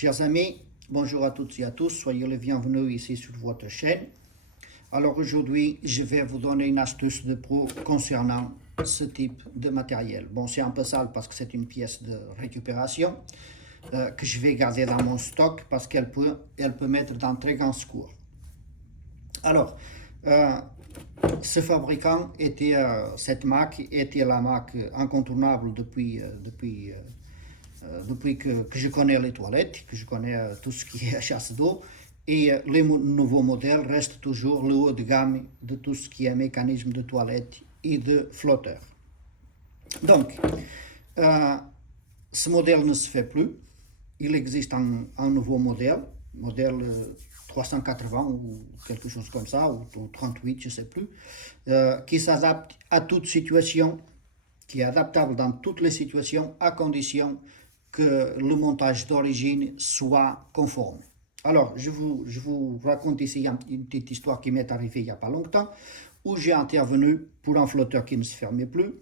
Chers amis, bonjour à toutes et à tous, soyez les bienvenus ici sur votre chaîne. Alors aujourd'hui, je vais vous donner une astuce de pro concernant ce type de matériel. Bon, c'est un peu sale parce que c'est une pièce de récupération que je vais garder dans mon stock parce qu'elle peut mettre dans très grand secours. Alors, ce fabricant était, cette marque était la marque incontournable depuis que je connais les toilettes, que je connais tout ce qui est chasse d'eau, et les nouveaux modèles restent toujours le haut de gamme de tout ce qui est mécanisme de toilette et de flotteur. Donc, ce modèle ne se fait plus. Il existe un nouveau modèle 380 ou quelque chose comme ça, ou 38, je ne sais plus, qui s'adapte à toute situation, qui est adaptable dans toutes les situations, à condition que le montage d'origine soit conforme. Alors, je vous raconte ici une petite histoire qui m'est arrivée il n'y a pas longtemps, où j'ai intervenu pour un flotteur qui ne se fermait plus,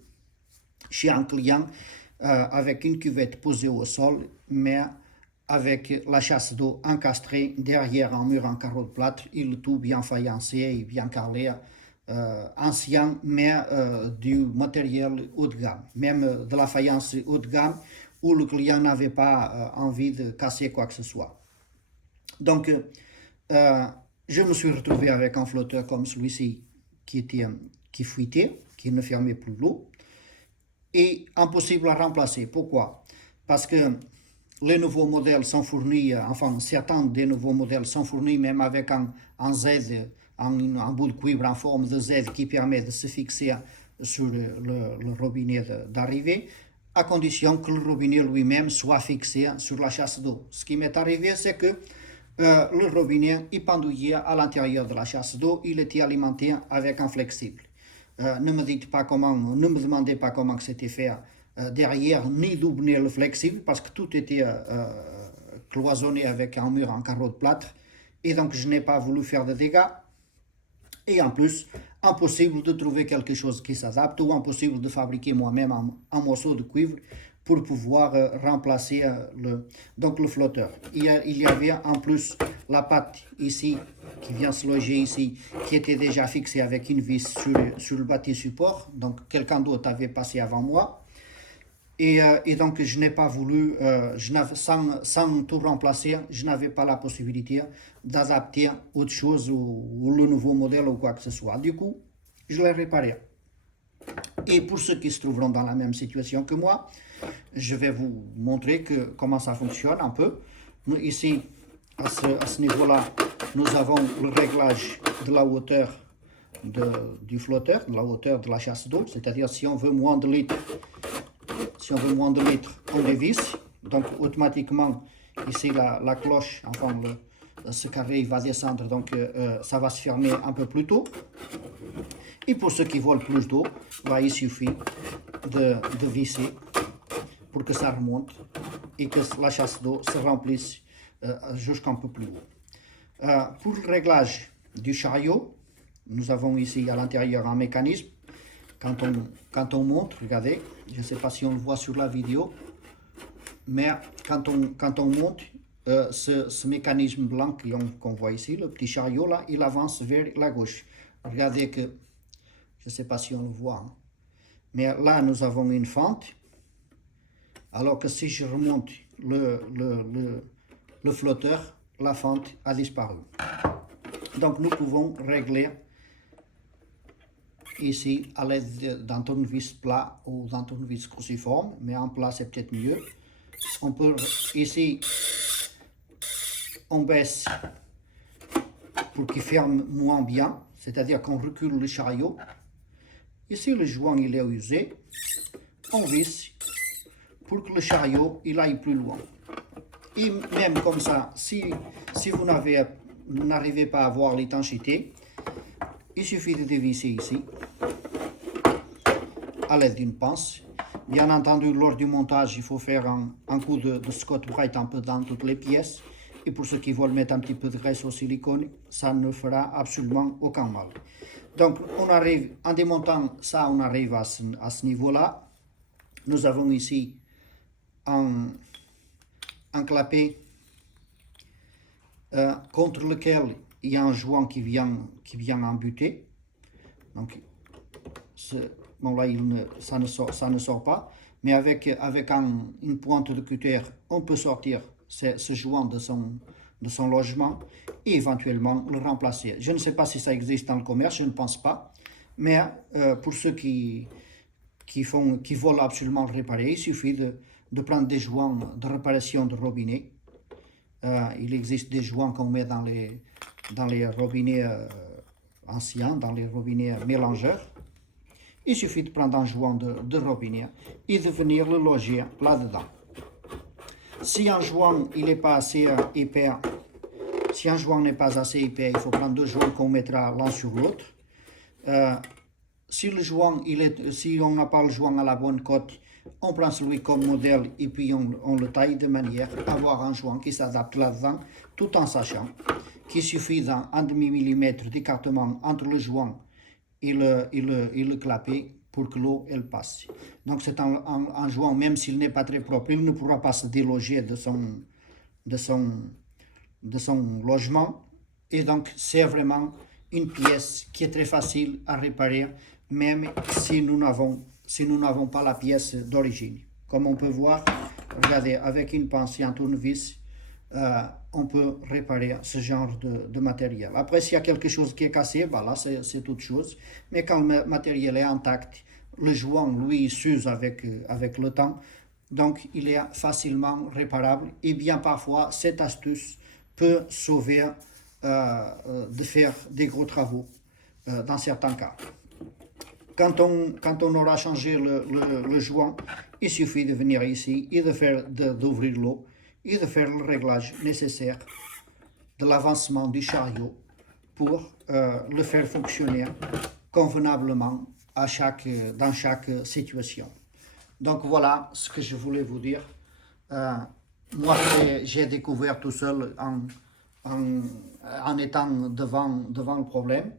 chez un client avec une cuvette posée au sol, mais avec la chasse d'eau encastrée derrière un mur en carreau de plâtre et le tout bien faïencé et bien carrelé, ancien, mais du matériel haut de gamme, même de la faïence haut de gamme, où le client n'avait pas envie de casser quoi que ce soit. Donc, je me suis retrouvé avec un flotteur comme celui-ci qui fuitait, qui ne fermait plus l'eau, et impossible à remplacer. Pourquoi? Parce que les nouveaux modèles sont fournis, enfin certains des nouveaux modèles sont fournis même avec un Z, un bout de cuivre en forme de Z qui permet de se fixer sur le robinet d'arrivée, à condition que le robinet lui-même soit fixé sur la chasse d'eau. Ce qui m'est arrivé, c'est que le robinet est pendouillé à l'intérieur de la chasse d'eau, il était alimenté avec un flexible. Ne me demandez pas comment c'était fait derrière, ni doubler le flexible, parce que tout était cloisonné avec un mur en carreau de plâtre, et donc je n'ai pas voulu faire de dégâts. Et en plus, impossible de trouver quelque chose qui s'adapte, ou impossible de fabriquer moi-même un morceau de cuivre pour pouvoir remplacer le flotteur. Il y avait en plus la patte ici, qui vient se loger ici, qui était déjà fixée avec une vis sur le bâti support, donc quelqu'un d'autre avait passé avant moi. Et donc je n'ai pas voulu, sans tout remplacer, je n'avais pas la possibilité d'adapter autre chose ou le nouveau modèle ou quoi que ce soit. Du coup, je l'ai réparé. Et pour ceux qui se trouveront dans la même situation que moi, je vais vous montrer comment ça fonctionne un peu. Nous, ici, à ce niveau-là, nous avons le réglage de la hauteur du flotteur, de la hauteur de la chasse d'eau, c'est-à-dire si on veut moins de litres, on dévisse. Donc automatiquement, ici la cloche, enfin ce carré va descendre, donc ça va se fermer un peu plus tôt. Et pour ceux qui veulent plus d'eau, il suffit de visser pour que ça remonte et que la chasse d'eau se remplisse jusqu'un peu plus haut. Pour le réglage du chariot, nous avons ici à l'intérieur un mécanisme. Quand on monte, regardez, je ne sais pas si on le voit sur la vidéo, mais quand on monte, ce mécanisme blanc qu'on voit ici, le petit chariot là, il avance vers la gauche. Regardez que, je ne sais pas si on le voit, hein, mais là nous avons une fente, alors que si je remonte le flotteur, la fente a disparu. Donc nous pouvons régler ici à l'aide d'un tournevis plat ou d'un tournevis cruciforme, mais en plat c'est peut-être mieux. On peut ici, on baisse pour qu'il ferme moins bien, c'est-à-dire qu'on recule le chariot. Ici le joint il est usé, on visse pour que le chariot il aille plus loin. Et même comme ça, si vous n'arrivez pas à voir l'étanchéité, il suffit de dévisser ici à l'aide d'une pince. Bien entendu, lors du montage, il faut faire un coup de Scotch-Brite un peu dans toutes les pièces. Et pour ceux qui veulent mettre un petit peu de graisse au silicone, ça ne fera absolument aucun mal. Donc, on arrive, en démontant ça, on arrive à ce niveau-là. Nous avons ici un clapet contre lequel il y a un joint qui vient en buter. Donc, bon là, ça ne sort pas. Mais avec une pointe de cutter, on peut sortir ce joint de son logement et éventuellement le remplacer. Je ne sais pas si ça existe dans le commerce, je ne pense pas. Mais pour ceux qui veulent absolument le réparer, il suffit de prendre des joints de réparation de robinet. Il existe des joints qu'on met dans les robinets anciens, dans les robinets mélangeurs. Il suffit de prendre un joint de robinet et de venir le loger là-dedans. Si un joint n'est pas assez épais, il faut prendre deux joints qu'on mettra l'un sur l'autre. Si on n'a pas le joint à la bonne cote, on prend celui comme modèle et puis on le taille de manière à avoir un joint qui s'adapte là-dedans, tout en sachant qu'il suffit d'un demi-millimètre d'écartement entre le joint et le clapet pour que l'eau elle passe. Donc c'est un joint, même s'il n'est pas très propre, il ne pourra pas se déloger de son logement. Et donc c'est vraiment une pièce qui est très facile à réparer, même si nous n'avons pas la pièce d'origine. Comme on peut voir, regardez, avec une pince et un tournevis, on peut réparer ce genre de matériel. Après, s'il y a quelque chose qui est cassé, voilà, c'est toute chose. Mais quand le matériel est intact, le joint, lui, s'use avec le temps. Donc, il est facilement réparable. Et bien parfois, cette astuce peut sauver de faire des gros travaux dans certains cas. Quand on aura changé le joint, il suffit de venir ici et d'ouvrir l'eau et de faire le réglage nécessaire de l'avancement du chariot pour le faire fonctionner convenablement dans chaque situation. Donc voilà ce que je voulais vous dire. Moi, j'ai découvert tout seul en étant devant le problème.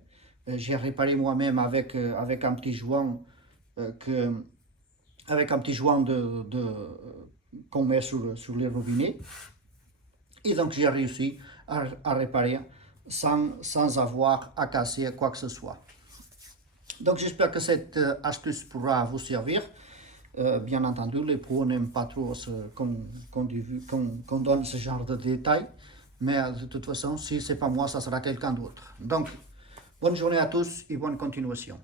J'ai réparé moi-même avec un petit joint qu'on met sur les robinets. Et donc j'ai réussi à réparer sans avoir à casser quoi que ce soit. Donc j'espère que cette astuce pourra vous servir. Bien entendu, les pros n'aiment pas trop qu'on donne ce genre de détails. Mais de toute façon, si ce n'est pas moi, ça sera quelqu'un d'autre. Donc, bonne journée à tous et bonne continuation.